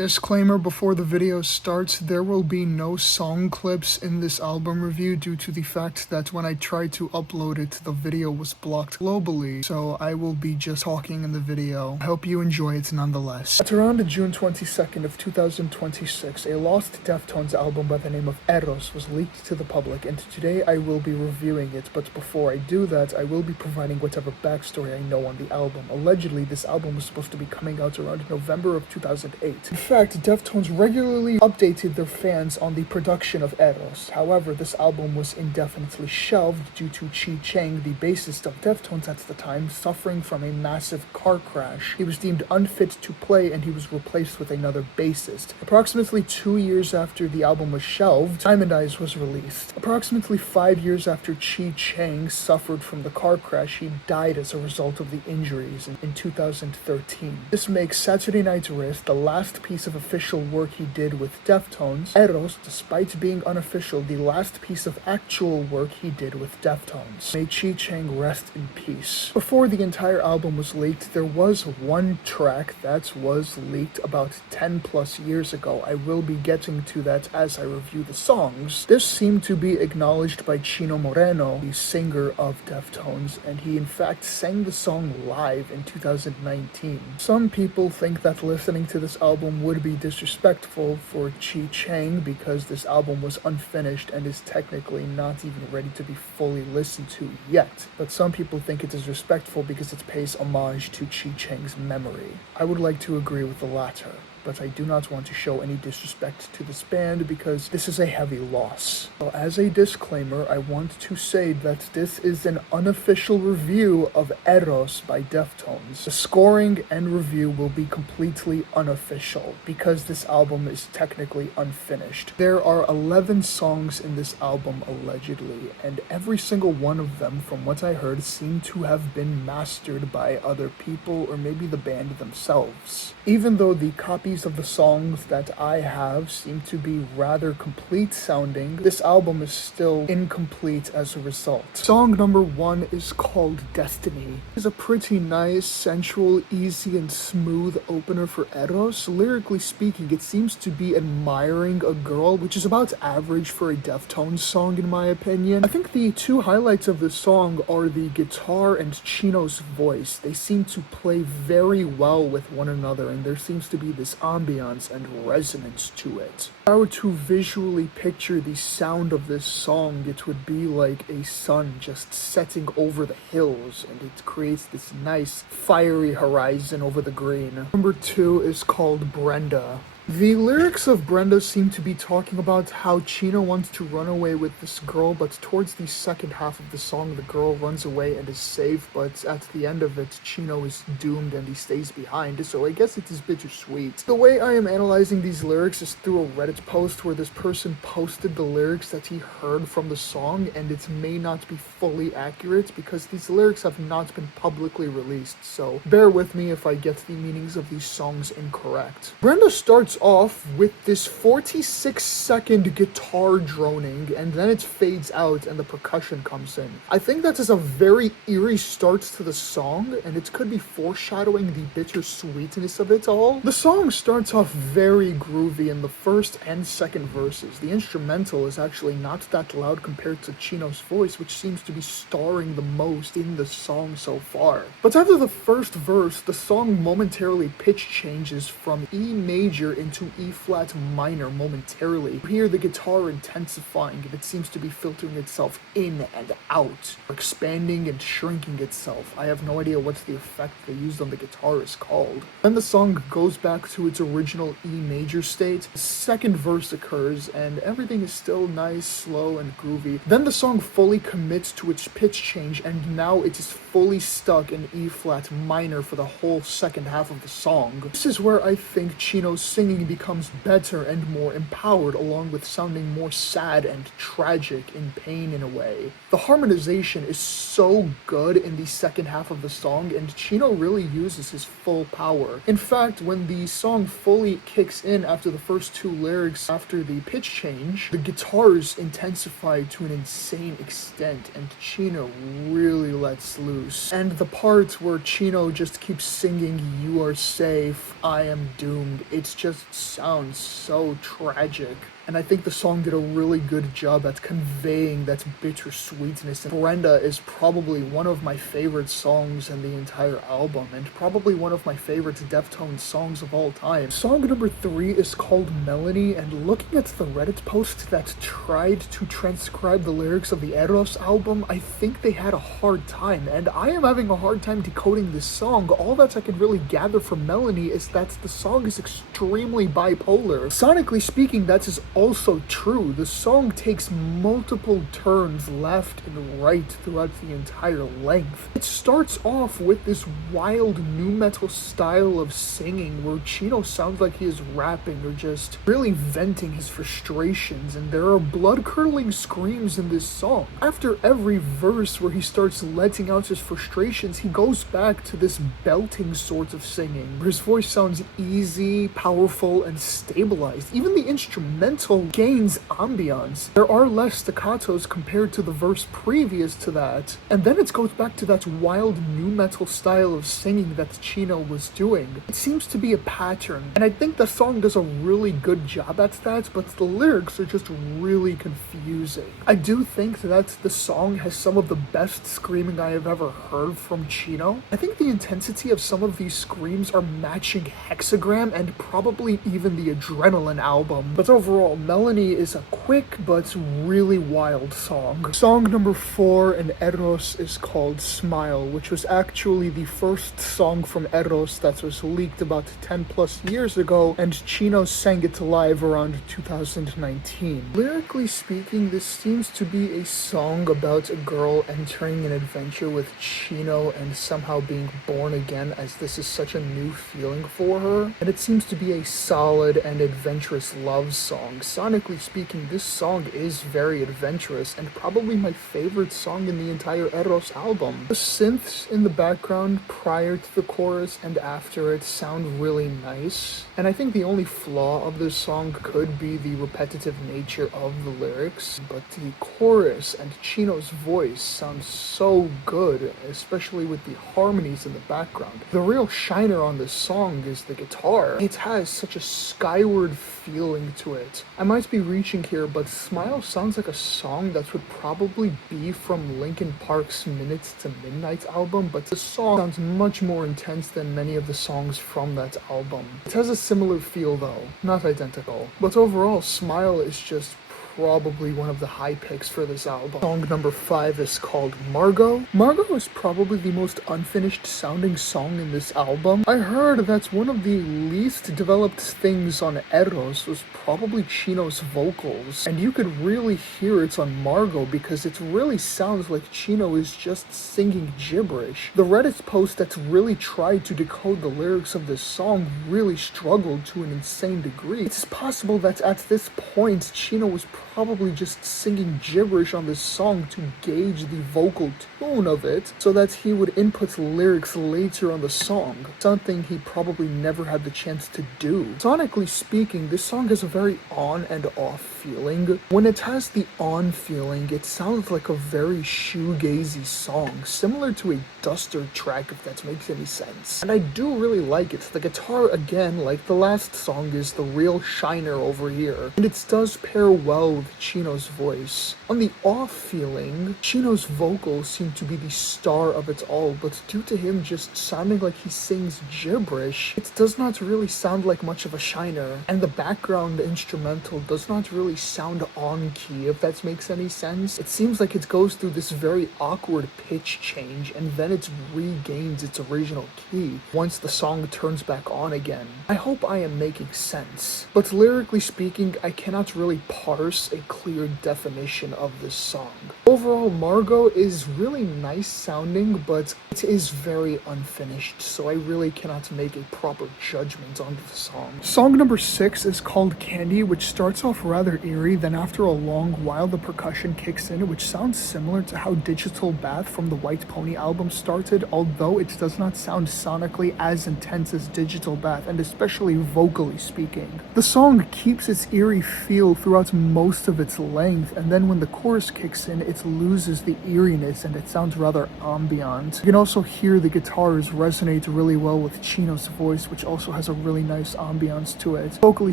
Disclaimer before the video starts, there will be no song clips in this album review due to the fact that when I tried to upload it, the video was blocked globally, so I will be just talking in the video. I hope you enjoy it nonetheless. At around June 22nd of 2026, a lost Deftones album by the name of Eros was leaked to the public, and today I will be reviewing it, but before I do that, I will be providing whatever backstory I know on the album. Allegedly, this album was supposed to be coming out around November of 2008. In fact, Deftones regularly updated their fans on the production of Eros. However, this album was indefinitely shelved due to Chi Chang, the bassist of Deftones at the time, suffering from a massive car crash. He was deemed unfit to play and he was replaced with another bassist. Approximately 2 years after the album was shelved, Diamond Eyes was released. Approximately 5 years after Chi Chang suffered from the car crash, he died as a result of the injuries in 2013. This makes Saturday Night Wrist the last piece of official work he did with Deftones. Eros, despite being unofficial, the last piece of actual work he did with Deftones. May Chi Chang rest in peace. Before the entire album was leaked, there was one track that was leaked about 10 plus years ago. I will be getting to that as I review the songs. This seemed to be acknowledged by Chino Moreno, the singer of Deftones, and he in fact sang the song live in 2019. Some people think that listening to this album would be disrespectful for Chi Chang because this album was unfinished and is technically not even ready to be fully listened to yet. But some people think it is respectful because it pays homage to Chi Chang's memory. I would like to agree with the latter, but I do not want to show any disrespect to this band because this is a heavy loss. So as a disclaimer, I want to say that this is an unofficial review of Eros by Deftones. The scoring and review will be completely unofficial because this album is technically unfinished. There are 11 songs in this album allegedly, and every single one of them, from what I heard, seem to have been mastered by other people or maybe the band themselves. Even though the copies of the songs that I have seem to be rather complete sounding, this album is still incomplete as a result. Song number 1 is called Destiny. It's a pretty nice, sensual, easy, and smooth opener for Eros. Lyrically speaking, it seems to be admiring a girl, which is about average for a Deftones song in my opinion. I think the two highlights of the song are the guitar and Chino's voice. They seem to play very well with one another, and there seems to be this ambiance and resonance to it. If I were to visually picture the sound of this song, it would be like a sun just setting over the hills, and it creates this nice fiery horizon over the green. Number 2 is called Brenda. The lyrics of Brenda seem to be talking about how Chino wants to run away with this girl, but towards the second half of the song, the girl runs away and is safe, but at the end of it, Chino is doomed and he stays behind, so I guess it is bittersweet. The way I am analyzing these lyrics is through a Reddit post where this person posted the lyrics that he heard from the song, and it may not be fully accurate because these lyrics have not been publicly released, so bear with me if I get the meanings of these songs incorrect. Brenda starts off with this 46-second guitar droning, and then it fades out and the percussion comes in. I think that is a very eerie start to the song, and it could be foreshadowing the bittersweetness of it all. The song starts off very groovy in the first and second verses. The instrumental is actually not that loud compared to Chino's voice, which seems to be starring the most in the song so far. But after the first verse, the song momentarily pitch changes from E major into E flat minor momentarily. You hear the guitar intensifying, and it seems to be filtering itself in and out, expanding and shrinking itself. I have no idea what the effect they used on the guitar is called. Then the song goes back to its original E major state. The second verse occurs, and everything is still nice, slow, and groovy. Then the song fully commits to its pitch change, and now it is fully stuck in E flat minor for the whole second half of the song. This is where I think Chino's singing becomes better and more empowered, along with sounding more sad and tragic in pain in a way. The harmonization is so good in the second half of the song, and Chino really uses his full power. In fact, when the song fully kicks in after the first two lyrics, after the pitch change, the guitars intensify to an insane extent, and Chino really lets loose. And the part where Chino just keeps singing, "You are safe, I am doomed," it's just just sounds so tragic. And I think the song did a really good job at conveying that bittersweetness. And Brenda is probably one of my favorite songs in the entire album, and probably one of my favorite Deftones songs of all time. Song number 3 is called Melanie, and looking at the Reddit post that tried to transcribe the lyrics of the Eros album, I think they had a hard time, and I am having a hard time decoding this song. All that I could really gather from Melanie is that the song is extremely bipolar. Sonically speaking, that is also true. The song takes multiple turns left and right throughout the entire length. It starts off with this wild nu metal style of singing where Chino sounds like he is rapping or just really venting his frustrations, and there are blood-curdling screams in this song. After every verse where he starts letting out his frustrations, he goes back to this belting sort of singing where his voice sounds easy, powerful, and stabilized. Even the instrumental gains ambiance. There are less staccatos compared to the verse previous to that, and then it goes back to that wild nu metal style of singing that Chino was doing. It seems to be a pattern, and I think the song does a really good job at that, but the lyrics are just really confusing. I do think that the song has some of the best screaming I have ever heard from Chino. I think the intensity of some of these screams are matching Hexagram and probably even the Adrenaline album, but overall, Melanie is a quick but really wild song. Song number 4 in Eros is called Smile, which was actually the first song from Eros that was leaked about 10 plus years ago, and Chino sang it live around 2019. Lyrically speaking, this seems to be a song about a girl entering an adventure with Chino and somehow being born again, as this is such a new feeling for her, and it seems to be a solid and adventurous love song. Sonically speaking, this song is very adventurous and probably my favorite song in the entire Eros album. The synths in the background prior to the chorus and after it sound really nice, and I think the only flaw of this song could be the repetitive nature of the lyrics, but the chorus and Chino's voice sounds so good, especially with the harmonies in the background. The real shiner on this song is the guitar. It has such a skyward feeling to it. I might be reaching here, but Smile sounds like a song that would probably be from Linkin Park's Minutes to Midnight album, but the song sounds much more intense than many of the songs from that album. It has a similar feel though, not identical. But overall, Smile is just probably one of the high picks for this album. Song number 5 is called Margot. Margot is probably the most unfinished sounding song in this album. I heard that one of the least developed things on Eros was probably Chino's vocals, and you could really hear it on Margot because it really sounds like Chino is just singing gibberish. The Reddit post that really tried to decode the lyrics of this song really struggled to an insane degree. It's possible that at this point Chino was probably just singing gibberish on this song to gauge the vocal tone of it so that he would input lyrics later on the song, something he probably never had the chance to do. Sonically speaking, this song has a very on and off feeling. When it has the on feeling, it sounds like a very shoegazy song, similar to a Duster track, if that makes any sense. And I do really like it. The guitar, again, like the last song, is the real shiner over here, and it does pair well with Chino's voice. On the off feeling, Chino's vocals seem to be the star of it all, but due to him just sounding like he sings gibberish, it does not really sound like much of a shiner, and the background instrumental does not really sound on key, if that makes any sense. It seems like it goes through this very awkward pitch change, and then it regains its original key once the song turns back on again. I hope I am making sense, but lyrically speaking, I cannot really parse a clear definition of this song. Overall, Margot is really nice sounding, but it is very unfinished, so I really cannot make a proper judgment on the song. Song number 6 is called Candy, which starts off rather eerie, then after a long while the percussion kicks in, which sounds similar to how Digital Bath from the White Pony album started, although it does not sound sonically as intense as Digital Bath, and especially vocally speaking. The song keeps its eerie feel throughout most most of its length, and then when the chorus kicks in, it loses the eeriness and it sounds rather ambient. You can also hear the guitars resonate really well with Chino's voice, which also has a really nice ambiance to it. Vocally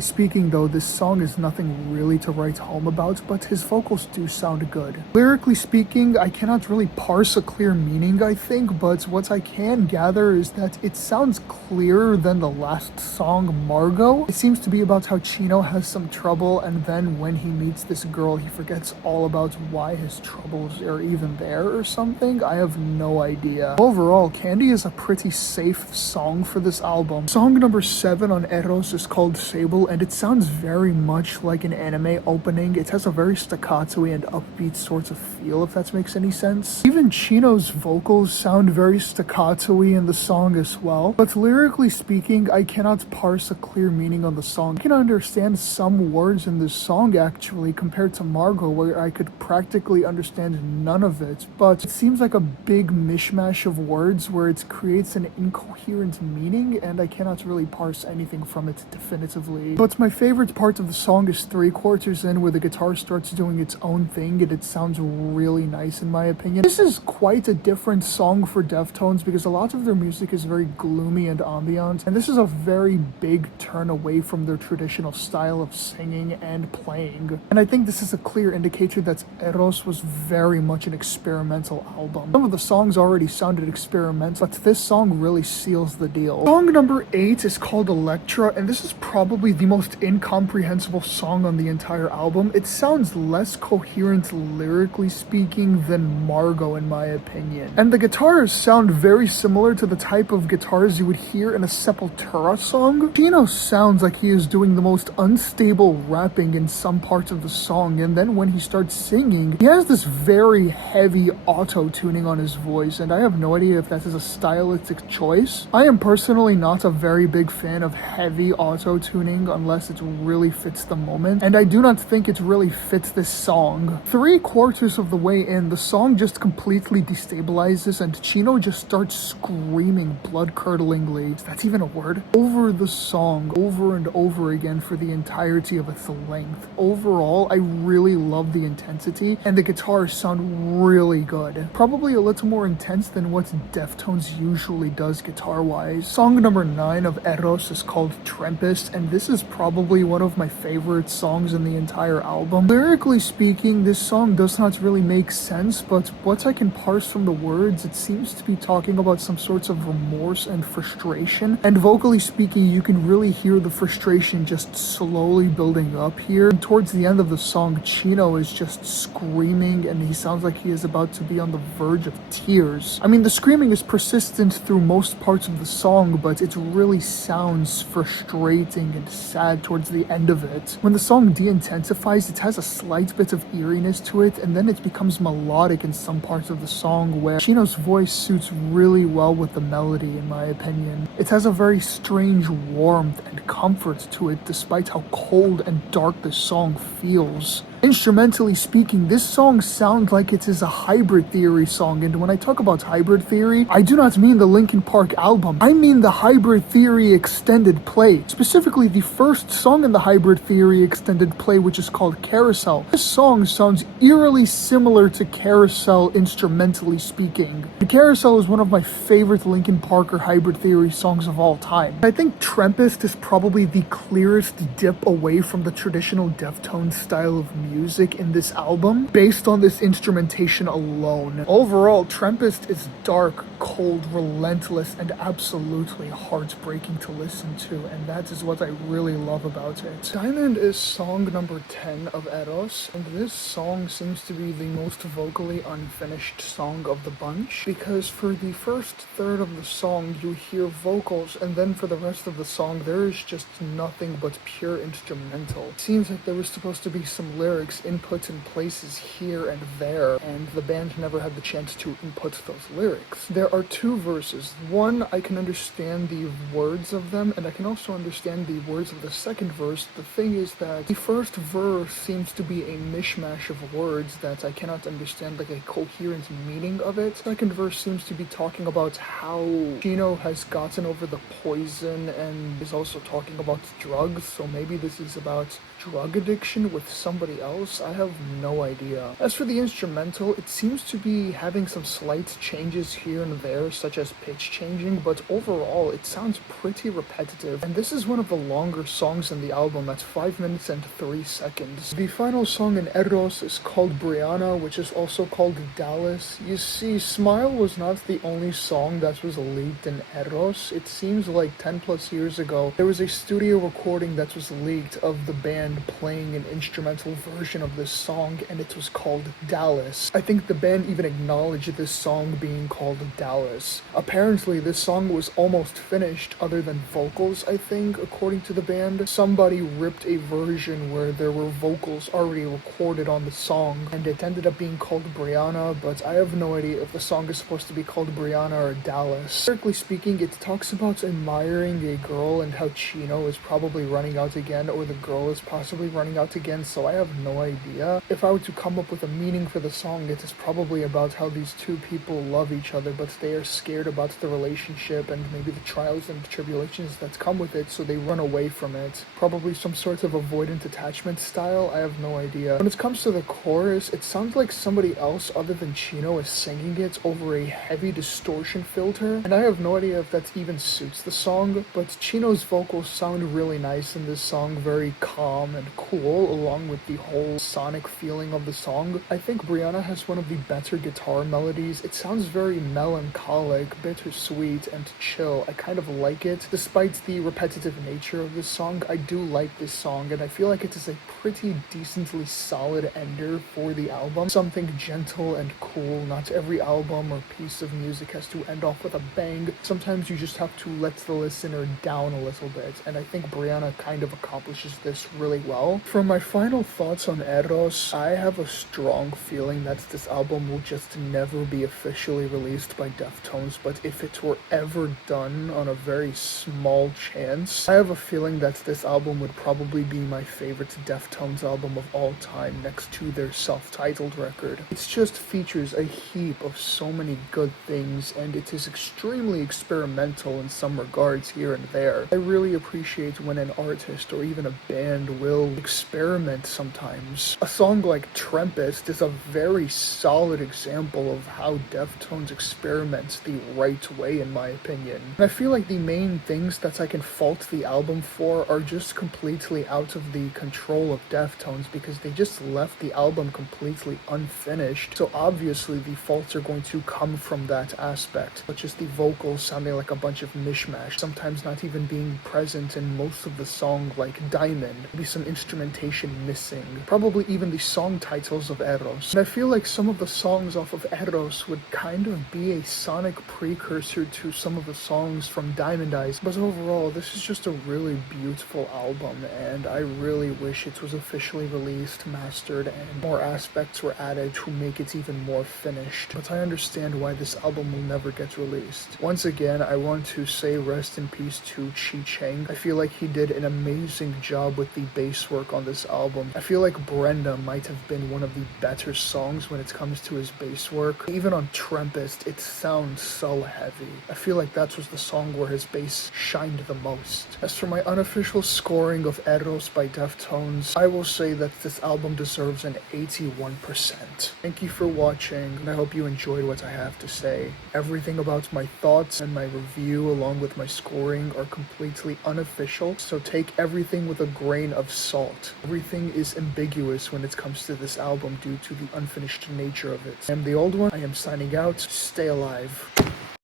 speaking though, this song is nothing really to write home about, but his vocals do sound good. Lyrically speaking, I cannot really parse a clear meaning, I think, but what I can gather is that it sounds clearer than the last song, Margot. It seems to be about how Chino has some trouble, and then when he meets this girl, he forgets all about why his troubles are even there or something. I have no idea. Overall, Candy is a pretty safe song for this album. Song number 7 on Eros is called Sable, and it sounds very much like an anime opening. It has a very staccato-y and upbeat sort of feel, if that makes any sense. Even Chino's vocals sound very staccato-y in the song as well, but lyrically speaking, I cannot parse a clear meaning on the song. I can understand some words in this song actually, compared to Margot, where I could practically understand none of it, but it seems like a big mishmash of words where it creates an incoherent meaning, and I cannot really parse anything from it definitively. But my favorite part of the song is 3/4 in, where the guitar starts doing its own thing, and it sounds really nice in my opinion. This is quite a different song for Deftones because a lot of their music is very gloomy and ambient, and this is a very big turn away from their traditional style of singing and playing. And I think this is a clear indicator that Eros was very much an experimental album. Some of the songs already sounded experimental, but this song really seals the deal. Song number 8 is called Electra, and this is probably the most incomprehensible song on the entire album. It sounds less coherent lyrically speaking than Margot in my opinion. And the guitars sound very similar to the type of guitars you would hear in a Sepultura song. Chino sounds like he is doing the most unstable rapping in some parts of the song, and then when he starts singing, he has this very heavy auto-tuning on his voice, and I have no idea if that is a stylistic choice. I am personally not a very big fan of heavy auto-tuning unless it really fits the moment, and I do not think it really fits this song. 3/4 of the way in, the song just completely destabilizes and Chino just starts screaming blood-curdlingly, is that even a word? Over the song, over and over again for the entirety of its length. Overall, I really love the intensity, and the guitars sound really good. Probably a little more intense than what Deftones usually does guitar-wise. Song number 9 of Eros is called Trempest, and this is probably one of my favorite songs in the entire album. Lyrically speaking, this song does not really make sense, but what I can parse from the words, it seems to be talking about some sorts of remorse and frustration, and vocally speaking, you can really hear the frustration just slowly building up here. And towards the end of the song, Chino is just screaming, and he sounds like he is about to be on the verge of tears. I mean, the screaming is persistent through most parts of the song, but it really sounds frustrating and sad towards the end of it. When the song de-intensifies, it has a slight bit of eeriness to it, and then it becomes melodic in some parts of the song, where Chino's voice suits really well with the melody, in my opinion. It has a very strange warmth and comfort to it, despite how cold and dark the song feels. Instrumentally speaking, this song sounds like it is a Hybrid Theory song, and when I talk about Hybrid Theory, I do not mean the Linkin Park album. I mean the Hybrid Theory extended play, specifically the first song in the Hybrid Theory extended play, which is called Carousel. This song sounds eerily similar to Carousel instrumentally speaking. The Carousel is one of my favorite Linkin Park or Hybrid Theory songs of all time. I think Trempest is probably the clearest dip away from the traditional Deftones style of music in this album, based on this instrumentation alone. Overall, Trempest is dark, cold, relentless, and absolutely heartbreaking to listen to, and that is what I really love about it. Diamond is song number 10 of Eros, and this song seems to be the most vocally unfinished song of the bunch, because for the first third of the song you hear vocals, and then for the rest of the song there is just nothing but pure instrumental. It seems like there was supposed to be some lyrics input in places here and there, and the band never had the chance to input those lyrics. There are 2 verses. One, I can understand the words of them, and I can also understand the words of the second verse. The thing is that the first verse seems to be a mishmash of words that I cannot understand like a coherent meaning of it. The second verse seems to be talking about how Chino has gotten over the poison and is also talking about drugs, so maybe this is about drug addiction with somebody else. else, I have no idea. As for the instrumental, it seems to be having some slight changes here and there, such as pitch changing, but overall it sounds pretty repetitive, and this is one of the longer songs in the album at 5 minutes and 3 seconds. The final song in Eros is called Briana, which is also called Dallas. You see, Smile was not the only song that was leaked in Eros. It seems like 10 plus years ago, there was a studio recording that was leaked of the band playing an instrumental version of this song, and it was called Dallas. I think the band even acknowledged this song being called Dallas. Apparently, this song was almost finished other than vocals, I think, according to the band. Somebody ripped a version where there were vocals already recorded on the song, and it ended up being called Briana, but I have no idea if the song is supposed to be called Briana or Dallas. Strictly speaking, it talks about admiring a girl and how Chino is probably running out again, or the girl is possibly running out again, so I have no idea. If I were to come up with a meaning for the song, it is probably about how these two people love each other, but they are scared about the relationship and maybe the trials and tribulations that come with it, so they run away from it. Probably some sort of avoidant attachment style, I have no idea. When it comes to the chorus, it sounds like somebody else other than Chino is singing it over a heavy distortion filter, and I have no idea if that even suits the song, but Chino's vocals sound really nice in this song, very calm and cool, along with the whole sonic feeling of the song. I think Briana has one of the better guitar melodies. It sounds very melancholic, bittersweet, and chill. I kind of like it. Despite the repetitive nature of this song, I do like this song, and I feel like it is a pretty decently solid ender for the album. Something gentle and cool. Not every album or piece of music has to end off with a bang. Sometimes you just have to let the listener down a little bit, and I think Briana kind of accomplishes this really well. For my final thoughts on Eros, I have a strong feeling that this album will just never be officially released by Deftones, but if it were ever done on a very small chance, I have a feeling that this album would probably be my favorite Deftones album of all time, next to their self-titled record. It just features a heap of so many good things, and it is extremely experimental in some regards here and there. I really appreciate when an artist or even a band will experiment sometimes. A song like Trempest is a very solid example of how Deftones experiments the right way, in my opinion. And I feel like the main things that I can fault the album for are just completely out of the control of Deftones, because they just left the album completely unfinished. So obviously the faults are going to come from that aspect, such as the vocals sounding like a bunch of mishmash, sometimes not even being present in most of the song, like Diamond, maybe some instrumentation missing, probably even the song titles of Eros. And I feel like some of the songs off of Eros would kind of be a sonic precursor to some of the songs from Diamond Eyes, but overall this is just a really beautiful album, and I really wish it was officially released, mastered, and more aspects were added to make it even more finished. But I understand why this album will never get released. Once again, I want to say rest in peace to Chi Cheng. I feel like he did an amazing job with the bass work on this album. I feel like Brenda might have been one of the better songs when it comes to his bass work. Even on Trempest, it sounds so heavy. I feel like that was the song where his bass shined the most. As for my unofficial scoring of Eros by Deftones, I will say that this album deserves an 81%. Thank you for watching, and I hope you enjoyed what I have to say. Everything about my thoughts and my review along with my scoring are completely unofficial, so take everything with a grain of salt. Everything is ambiguous when it comes to this album due to the unfinished nature of it. I am the old one, I am signing out, stay alive.